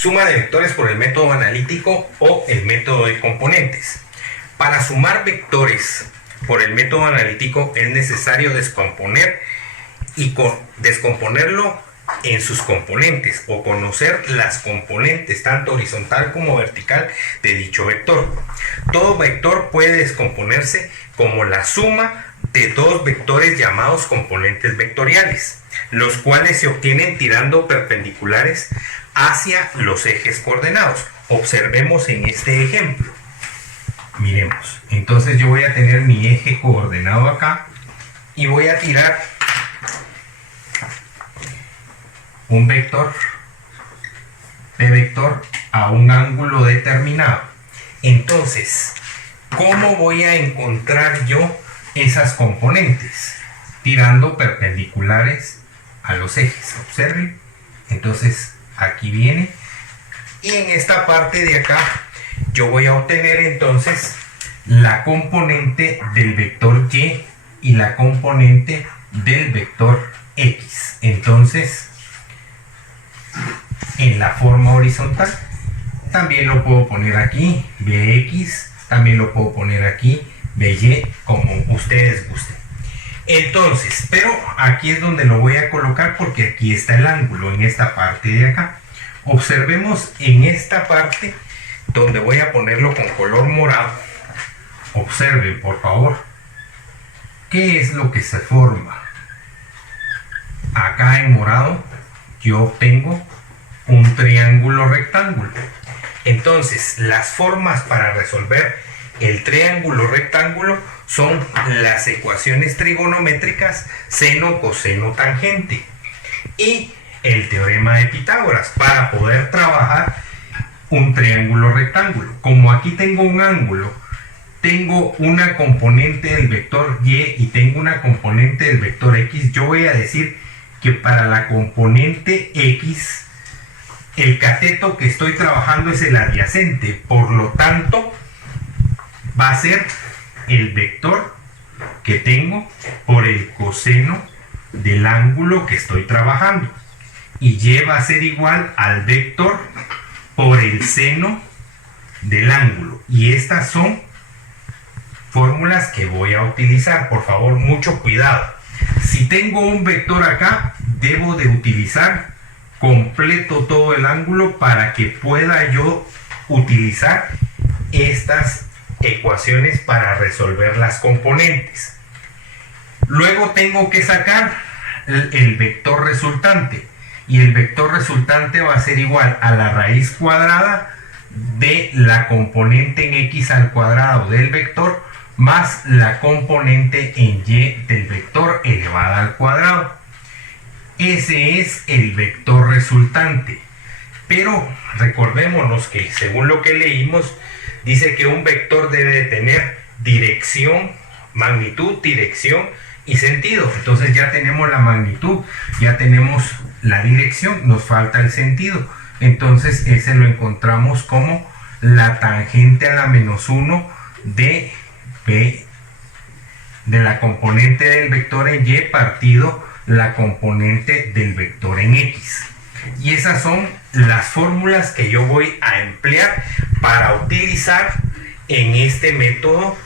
Suma de vectores por el método analítico o el método de componentes. Para sumar vectores por el método analítico es necesario descomponer y descomponerlo en sus componentes o conocer las componentes tanto horizontal como vertical de dicho vector. Todo vector puede descomponerse como la suma de dos vectores llamados componentes vectoriales, los cuales se obtienen tirando perpendiculares hacia los ejes coordenados. Observemos en este ejemplo. Miremos, entonces yo voy a tener mi eje coordenado acá y voy a tirar un vector de vector a un ángulo determinado. Entonces, ¿cómo voy a encontrar yo esas componentes? Tirando perpendiculares a los ejes. Observen. Entonces, aquí viene. Y en esta parte de acá, yo voy a obtener entonces la componente del vector Y y la componente del vector X. Entonces, en la forma horizontal también lo puedo poner aquí Bx, también lo puedo poner aquí By, como ustedes gusten. Entonces, pero aquí es donde lo voy a colocar porque aquí está el ángulo, en esta parte de acá. Observemos en esta parte donde voy a ponerlo con color morado. Observen, por favor, qué es lo que se forma. Acá en morado yo obtengo un triángulo rectángulo. Entonces, las formas para resolver el triángulo rectángulo son las ecuaciones trigonométricas seno, coseno, tangente y el teorema de Pitágoras para poder trabajar un triángulo rectángulo. Como aquí tengo un ángulo, tengo una componente del vector Y y tengo una componente del vector X, yo voy a decir que para la componente X el cateto que estoy trabajando es el adyacente, por lo tanto va a ser el vector que tengo por el coseno del ángulo que estoy trabajando, y Y va a ser igual al vector por el seno del ángulo. Y estas son fórmulas que voy a utilizar. Por favor, mucho cuidado. Si tengo un vector acá, debo de utilizar completo todo el ángulo para que pueda yo utilizar estas ecuaciones para resolver las componentes. Luego tengo que sacar el vector resultante, y el vector resultante va a ser igual a la raíz cuadrada de la componente en X al cuadrado del vector más la componente en Y del vector elevada al cuadrado. Ese es el vector resultante. Pero recordémonos que según lo que leímos, dice que un vector debe de tener dirección, magnitud, dirección y sentido. Entonces ya tenemos la magnitud, ya tenemos la dirección, nos falta el sentido. Entonces ese lo encontramos como la tangente a la menos 1 de B, de la componente del vector en Y partido la componente del vector en X. Y esas son las fórmulas que yo voy a emplear para utilizar en este método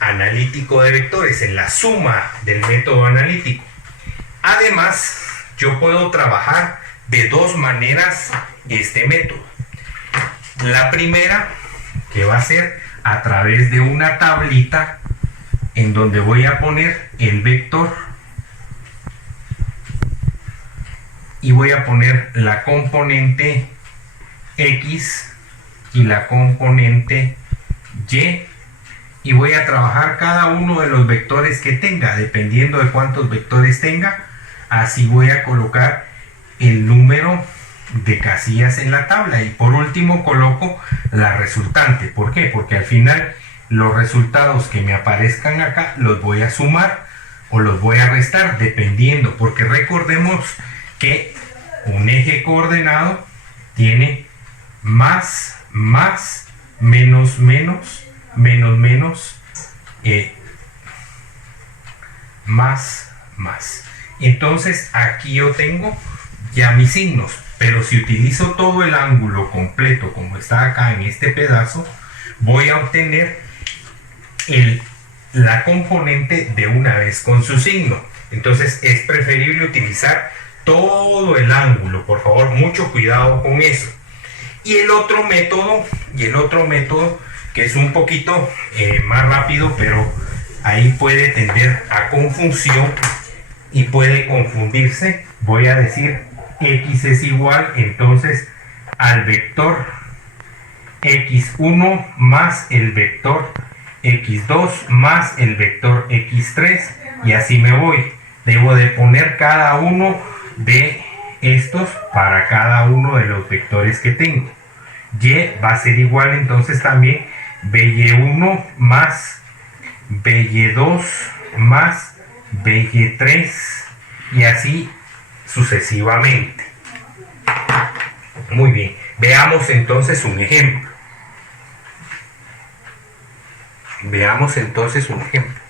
analítico de vectores, en la suma del método analítico. Además, yo puedo trabajar de dos maneras este método. La primera, que va a ser a través de una tablita en donde voy a poner el vector y voy a poner la componente X y la componente Y voy a trabajar cada uno de los vectores que tenga. Dependiendo de cuántos vectores tenga, así voy a colocar el número de casillas en la tabla. Y por último coloco la resultante. ¿Por qué? Porque al final los resultados que me aparezcan acá los voy a sumar o los voy a restar, dependiendo, porque recordemos que un eje coordenado tiene más, menos, menos, más. Entonces aquí yo tengo ya mis signos, Pero si utilizo todo el ángulo completo como está acá en este pedazo, voy a obtener la componente de una vez con su signo. Entonces es preferible utilizar todo el ángulo, por favor, mucho cuidado con eso. Y el otro método que es un poquito más rápido, pero ahí puede tender a confusión y puede confundirse. Voy a decir x es igual entonces al vector x1 más el vector x2 más el vector x3 y así me voy. Debo de poner cada uno de estos para cada uno de los vectores que tengo. Y va a ser igual entonces también by1 más by2 más by3 y así sucesivamente. Muy bien, veamos entonces un ejemplo. Veamos entonces un ejemplo.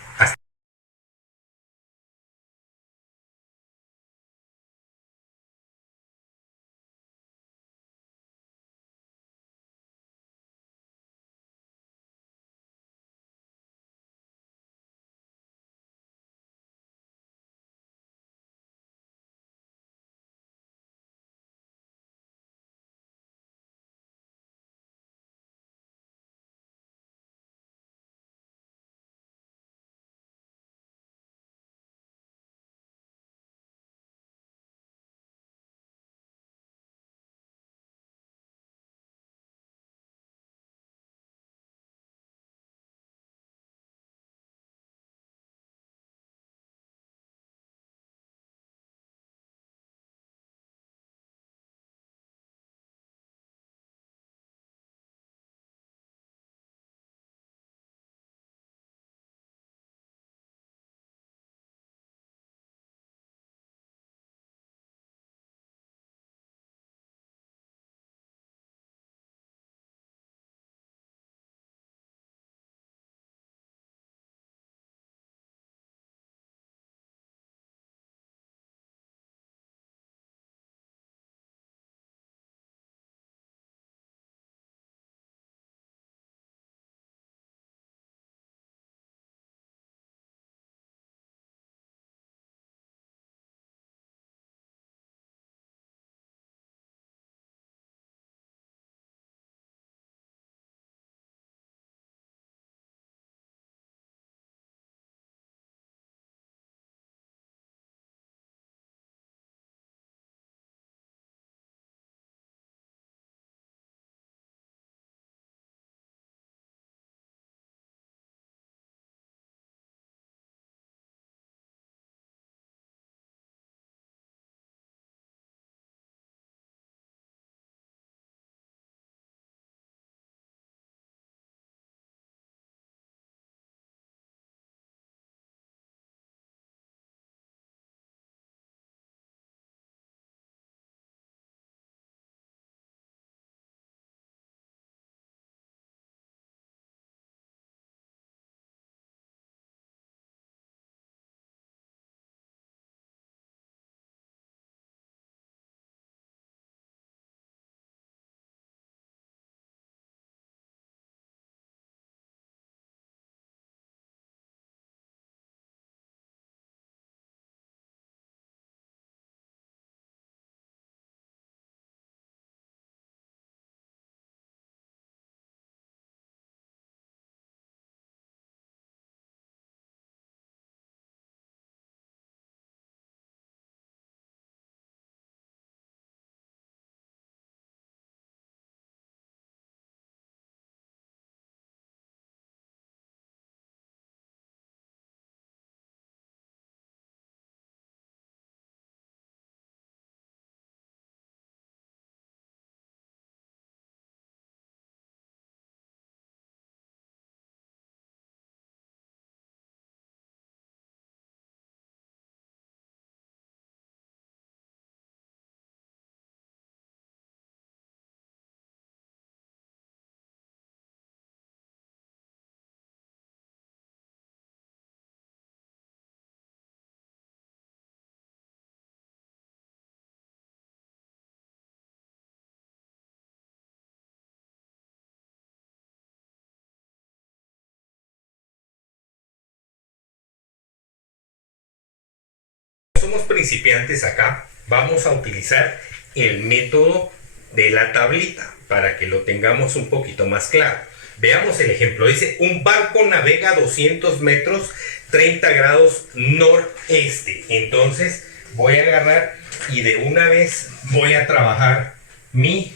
somos principiantes acá, vamos a utilizar el método de la tablita para que lo tengamos un poquito más claro. Veamos el ejemplo. Dice, un barco navega 200 metros, 30 grados noreste. Entonces voy a agarrar y de una vez voy a trabajar mi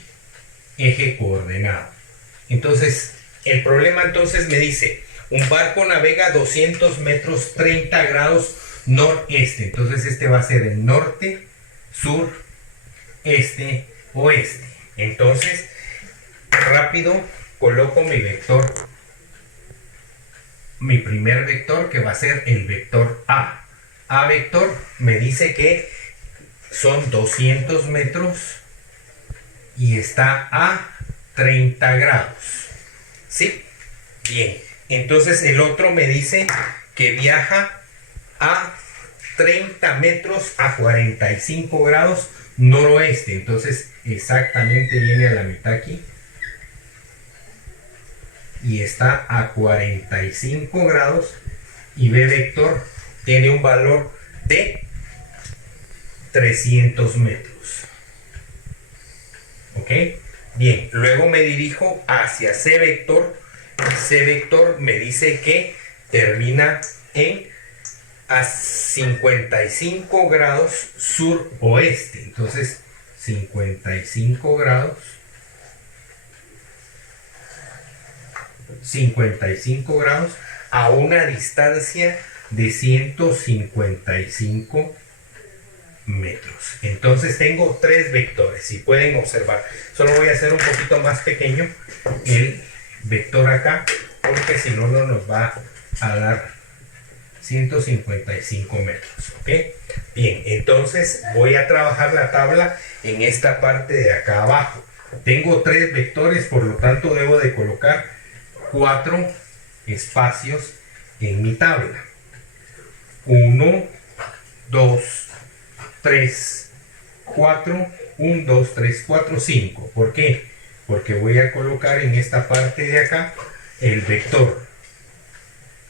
eje coordenado. Entonces, el problema entonces me dice, un barco navega 200 metros, 30 grados noreste. Entonces este va a ser el norte, sur, este, oeste. Entonces, rápido coloco mi vector, mi primer vector, que va a ser el vector A. A vector me dice que son 200 metros y está a 30 grados. ¿Sí? Bien. Entonces el otro me dice que viaja a 30 metros a 45 grados noroeste. Entonces exactamente viene a la mitad aquí. Y está a 45 grados. Y B vector tiene un valor de 300 metros. ¿Ok? Bien, luego me dirijo hacia C vector. C vector me dice que termina en a 55 grados suroeste. Entonces, 55 grados. 55 grados a una distancia de 155 metros. Entonces tengo tres vectores, si pueden observar. Solo voy a hacer un poquito más pequeño el vector acá, porque si no, no nos va a dar 155 metros. ¿Ok? Bien, entonces voy a trabajar la tabla en esta parte de acá abajo. Tengo tres vectores, por lo tanto debo de colocar 4 espacios en mi tabla. 1, 2, 3, 4, 1, 2, 3, 4, 5. ¿Por qué? Porque voy a colocar en esta parte de acá el vector.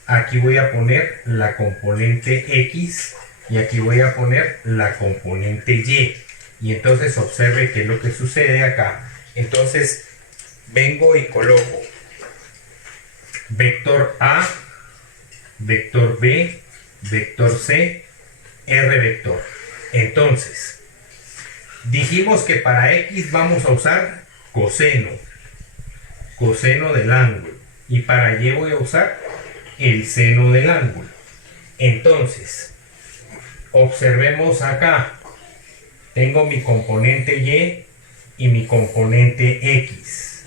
Aquí voy a poner la componente X y aquí voy a poner la componente Y. Y entonces observe qué es lo que sucede acá. Entonces vengo y coloco vector A, vector B, vector C, R vector. Entonces, dijimos que para X vamos a usar coseno, coseno del ángulo. Y para Y voy a usar el seno del ángulo. Entonces, observemos acá. Tengo mi componente Y y mi componente X.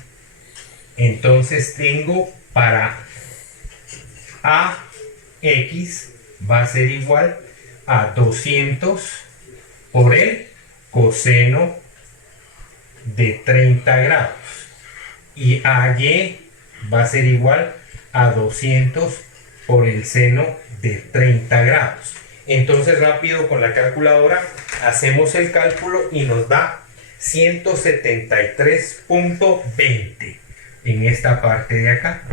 Entonces tengo para AX va a ser igual a 200 por el coseno de 30 grados. Y AY va a ser igual a 200 por el seno de 30 grados. Entonces rápido con la calculadora hacemos el cálculo y nos da 173.20 en esta parte de acá.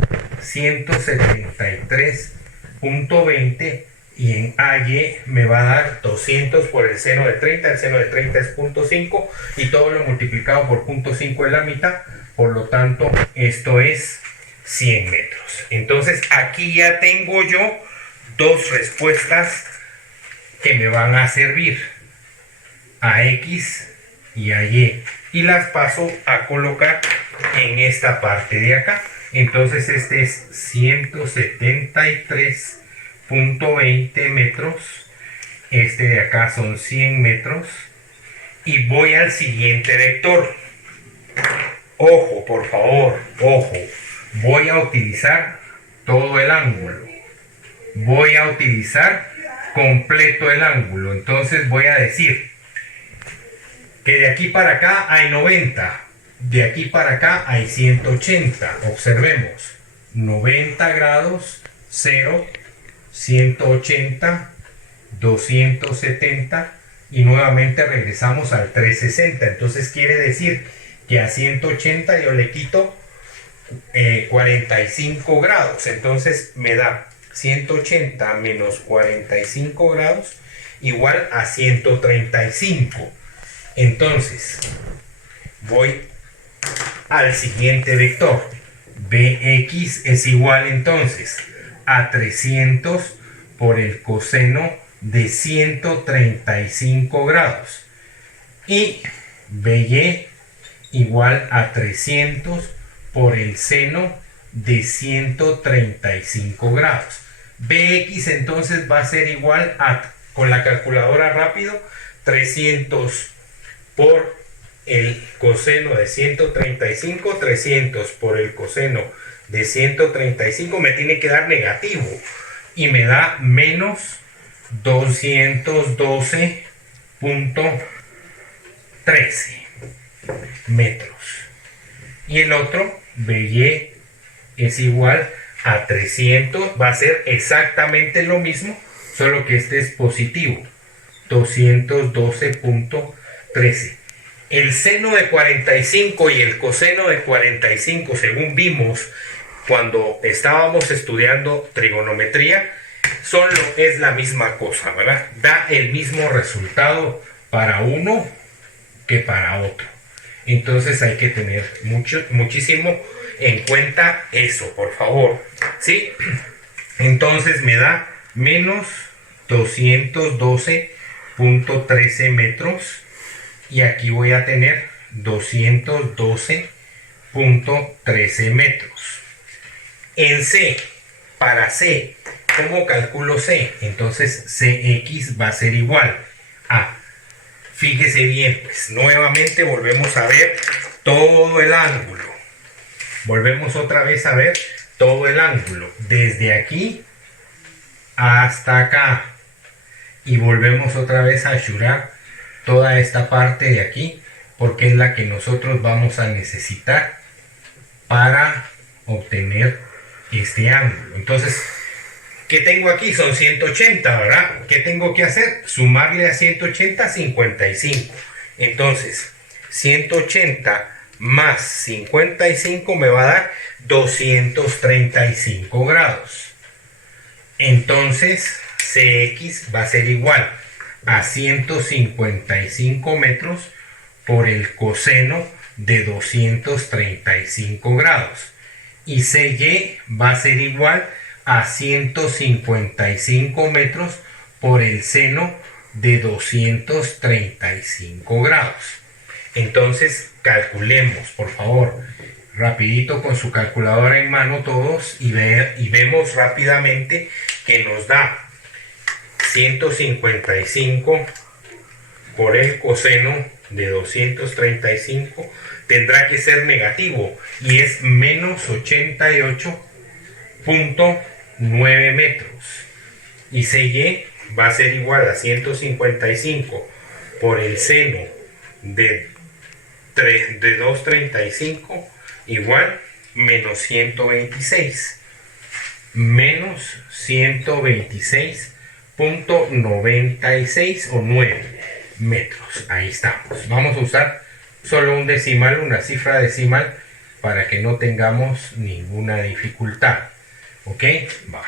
173.20 y en AY me va a dar 200 por el seno de 30. El seno de 30 es 0.5 y todo lo multiplicado por 0.5 es la mitad. Por lo tanto, esto es 100 metros. Entonces aquí ya tengo yo dos respuestas que me van a servir, a X y a Y, y las paso a colocar en esta parte de acá. Entonces este es 173.20 metros, este de acá son 100 metros, y voy al siguiente vector. Ojo, por favor, ojo, voy a utilizar todo el ángulo, voy a utilizar completo el ángulo. Entonces voy a decir que de aquí para acá hay 90, de aquí para acá hay 180. Observemos, 90 grados, 0, 180, 270 y nuevamente regresamos al 360. Entonces quiere decir que a 180 yo le quito 45 grados. Entonces me da 180 menos 45 grados igual a 135. Entonces, voy al siguiente vector. Bx es igual entonces a 300 por el coseno de 135 grados. Y By igual a 300 por el seno de 135 grados. Bx entonces va a ser igual a, con la calculadora rápido, 300 por el coseno de 135, 300 por el coseno de 135 me tiene que dar negativo y me da menos 212.13 metros. Y el otro, By es igual a 300, va a ser exactamente lo mismo, solo que este es positivo, 212.13. El seno de 45 y el coseno de 45, según vimos cuando estábamos estudiando trigonometría, es la misma cosa, ¿verdad? Da el mismo resultado para uno que para otro. Entonces hay que tener muchísimo en cuenta eso, por favor. ¿Sí? Entonces me da menos 212.13 metros. Y aquí voy a tener 212.13 metros. En C, para C, ¿cómo calculo C? Entonces Cx va a ser igual a, fíjese bien, pues nuevamente volvemos a ver todo el ángulo. Volvemos otra vez a ver todo el ángulo, desde aquí hasta acá. Y volvemos otra vez a achurar toda esta parte de aquí, porque es la que nosotros vamos a necesitar para obtener este ángulo. Entonces, ¿qué tengo aquí? Son 180, ¿verdad? ¿Qué tengo que hacer? Sumarle a 180, 55. Entonces, 180 más 55 me va a dar 235 grados. Entonces, Cx va a ser igual a 155 metros por el coseno de 235 grados. Y Cy va a ser igual a 155 metros por el seno de 235 grados. Entonces, calculemos, por favor, rapidito con su calculadora en mano todos y vemos rápidamente que nos da 155 por el coseno de 235 tendrá que ser negativo y es menos 88.9 metros. Y Cy va a ser igual a 155 por el seno de 235 igual menos 126. Menos 126.96 o 9 metros. Ahí estamos. Vamos a usar solo un decimal, una cifra decimal, para que no tengamos ninguna dificultad. ¿Ok? Va.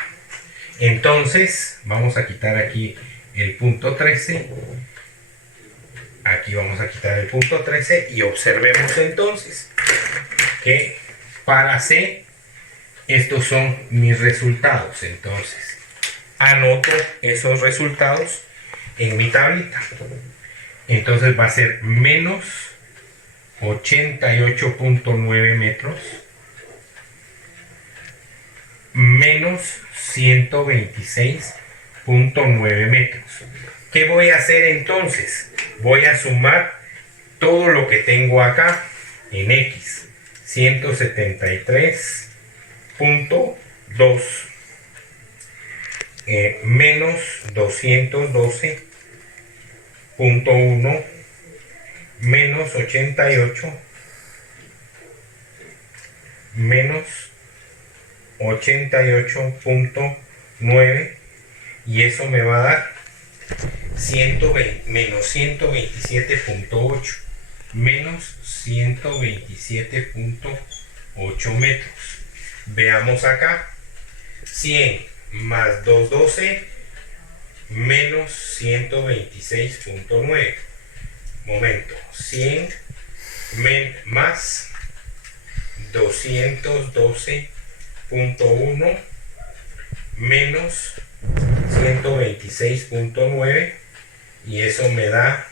Entonces, vamos a quitar aquí el punto 13. Aquí vamos a quitar el punto 13 y observemos entonces que para C estos son mis resultados. Entonces, anoto esos resultados en mi tablita. Entonces va a ser menos 88.9 metros, menos 126.9 metros. ¿Qué voy a hacer entonces? Voy a sumar todo lo que tengo acá en X. 173.2 menos 212.1 menos 88 menos 88.9 y eso me va a dar menos 127.8 menos 127.8 metros. Veamos acá, 100 más 212 menos 126.9. Momento, 100 más 212.1 menos 126.9, y eso me da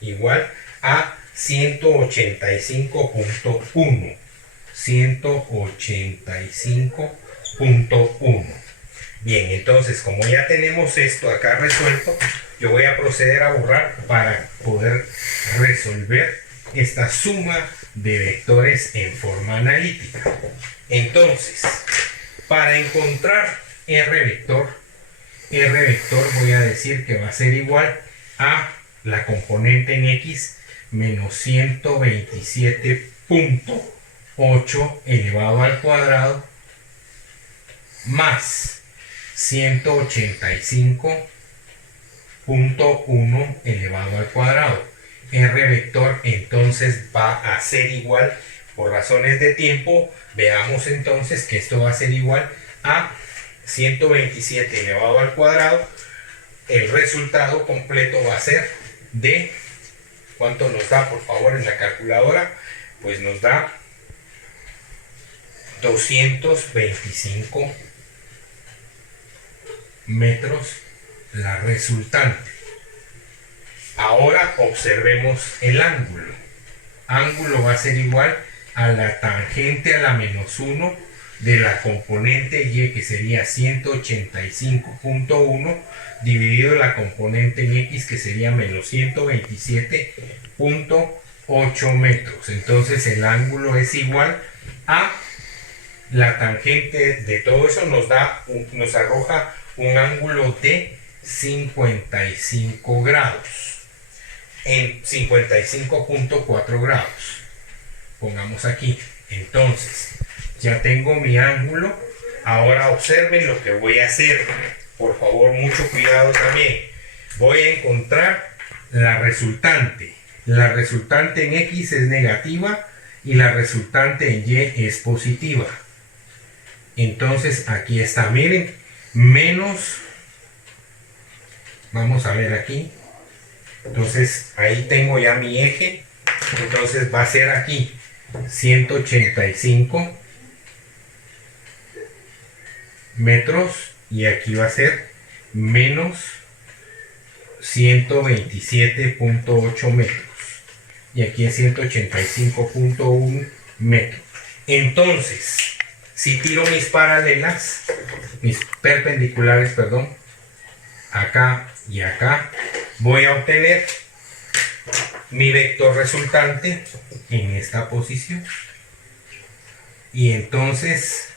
igual a 185.1. 185.1. Bien, entonces como ya tenemos esto acá resuelto, yo voy a proceder a borrar para poder resolver esta suma de vectores en forma analítica. Entonces, para encontrar R vector voy a decir que va a ser igual a la componente en X menos 127.8 elevado al cuadrado más 185.1 elevado al cuadrado. R vector entonces va a ser igual, por razones de tiempo, veamos entonces que esto va a ser igual a 127 elevado al cuadrado. El resultado completo va a ser de, ¿cuánto nos da, por favor, en la calculadora? Pues nos da 225 metros la resultante. Ahora observemos el ángulo. Ángulo va a ser igual a la tangente a la menos 1 de la componente y, que sería 185.1 dividido la componente en x, que sería menos 127.8 metros. Entonces el ángulo es igual a la tangente de todo eso, nos arroja un ángulo de 55 grados, en 55.4 grados. Pongamos aquí. Entonces ya tengo mi ángulo. Ahora observen lo que voy a hacer, por favor, mucho cuidado también. Voy a encontrar la resultante. La resultante en X es negativa y la resultante en Y es positiva. Entonces aquí está, miren, menos, vamos a ver aquí. Entonces ahí tengo ya mi eje. Entonces va a ser aquí 185 metros y aquí va a ser menos 127.8 metros y aquí es 185.1 metros. Entonces, si tiro mis paralelas, mis perpendiculares, perdón, acá y acá, voy a obtener mi vector resultante en esta posición. Y entonces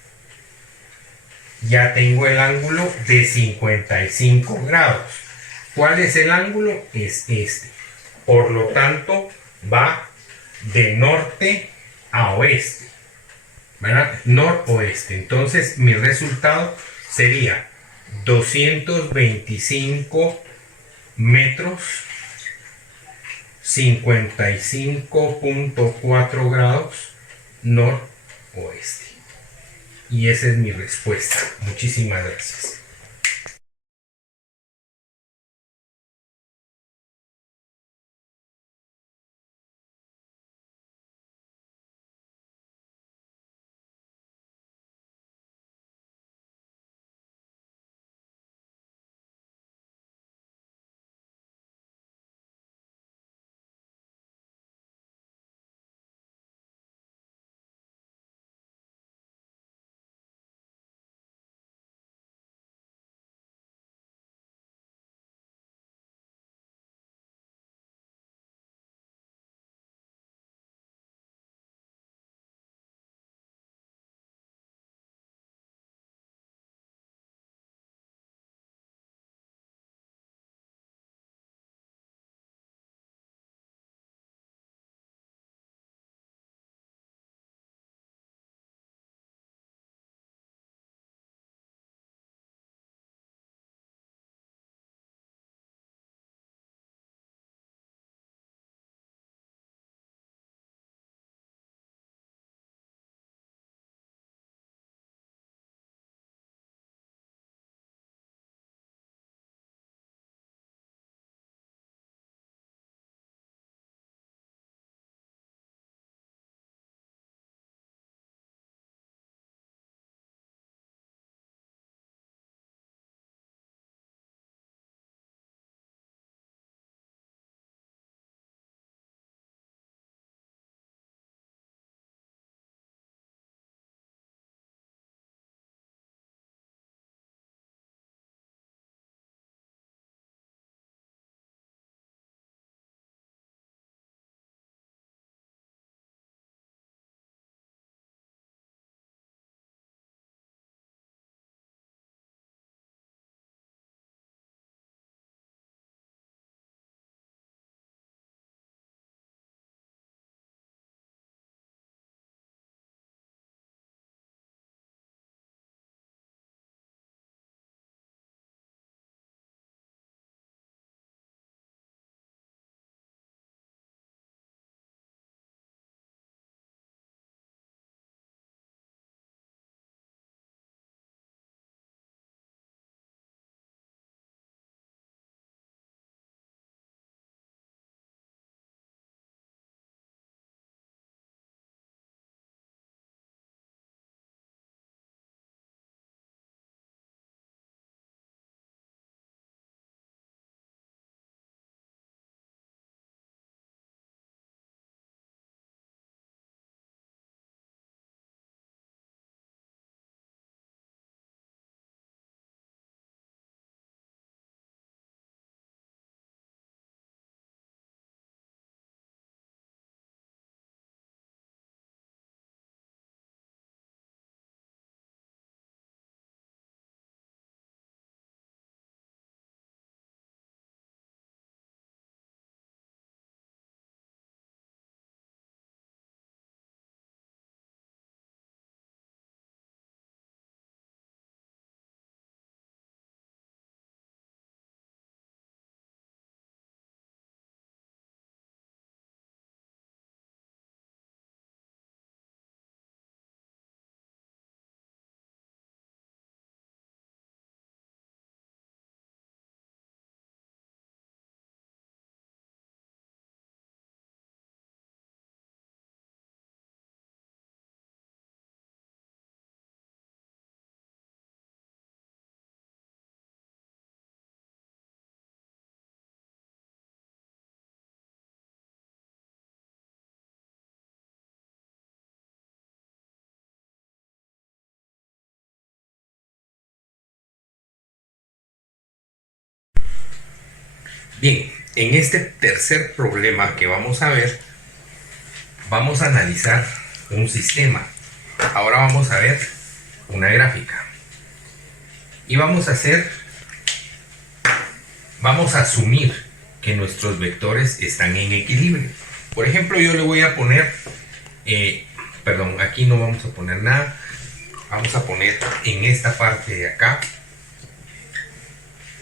ya tengo el ángulo de 55 grados. ¿Cuál es el ángulo? Es este. Por lo tanto, va de norte a oeste, ¿verdad? Noroeste. Entonces mi resultado sería 225 metros, 55.4 grados noroeste. Y esa es mi respuesta. Muchísimas gracias. Bien, en este tercer problema que vamos a ver, vamos a analizar un sistema. Ahora vamos a ver una gráfica. Y vamos a asumir que nuestros vectores están en equilibrio. Por ejemplo, yo le voy a poner, aquí no vamos a poner nada. Vamos a poner en esta parte de acá,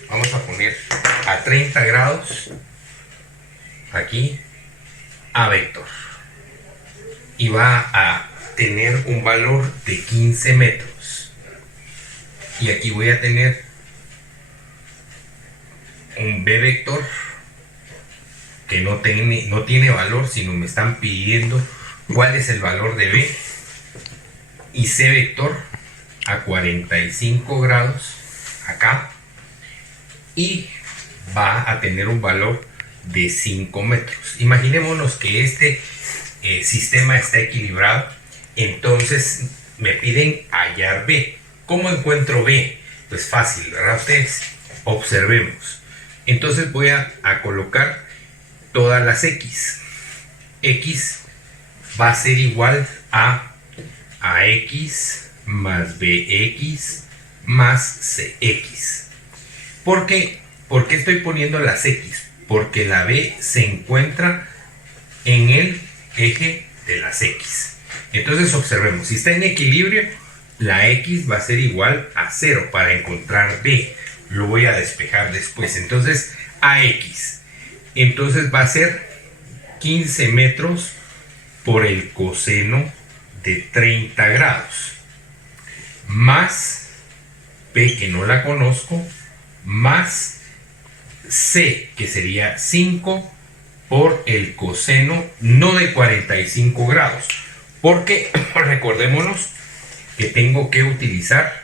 vamos a poner a 30 grados aquí a vector. Y va a tener un valor de 15 metros. Y aquí voy a tener un B vector que no tiene valor, sino me están pidiendo cuál es el valor de B. Y C vector a 45 grados acá. Y va a tener un valor de 5 metros. Imaginémonos que este sistema está equilibrado. Entonces me piden hallar B. ¿Cómo encuentro B? Pues fácil, ¿verdad? Ustedes observemos. Entonces voy a colocar todas las X. X va a ser igual a X más BX más CX. ¿Por qué? ¿Por qué estoy poniendo las X? Porque la B se encuentra en el eje de las X. Entonces observemos, si está en equilibrio, la X va a ser igual a 0 para encontrar B. Lo voy a despejar después. Entonces AX. Entonces va a ser 15 metros por el coseno de 30 grados. Más P, que no la conozco, más C, que sería 5 por el coseno no de 45 grados. Porque recordémonos que tengo que utilizar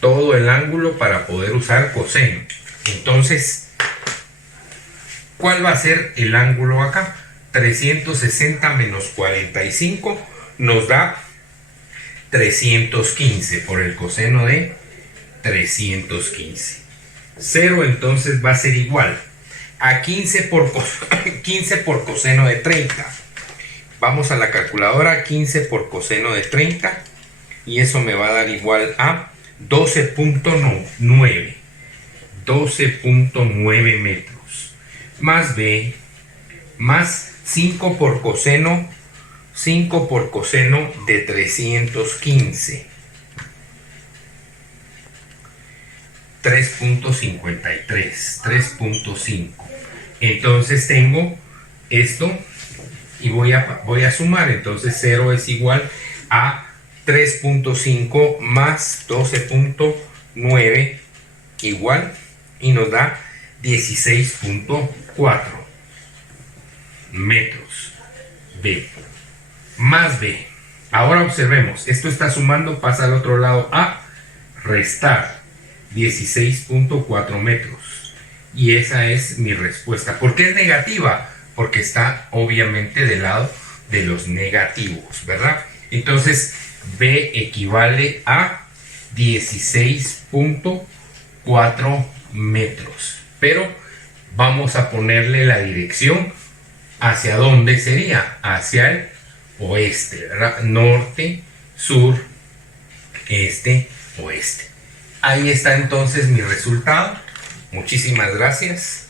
todo el ángulo para poder usar coseno. Entonces, ¿cuál va a ser el ángulo acá? 360 menos 45 nos da 315 por el coseno de 315. 0 entonces va a ser igual a 15 por coseno de 30. Vamos a la calculadora, 15 por coseno de 30, y eso me va a dar igual a 12.9. 12.9 metros. Más B, más 5 por coseno de 315. 3.53, 3.5. Entonces tengo esto y voy a sumar. Entonces 0 es igual a 3.5 más 12.9 igual, y nos da 16.4 metros. B más B. Ahora observemos, esto está sumando, pasa al otro lado a restar 16.4 metros. Y esa es mi respuesta. ¿Por qué es negativa? Porque está obviamente del lado de los negativos, ¿verdad? Entonces B equivale a 16.4 metros. Pero vamos a ponerle la dirección. ¿Hacia dónde sería? Hacia el oeste, ¿verdad? Norte, sur, este, oeste. Ahí está entonces mi resultado. Muchísimas gracias.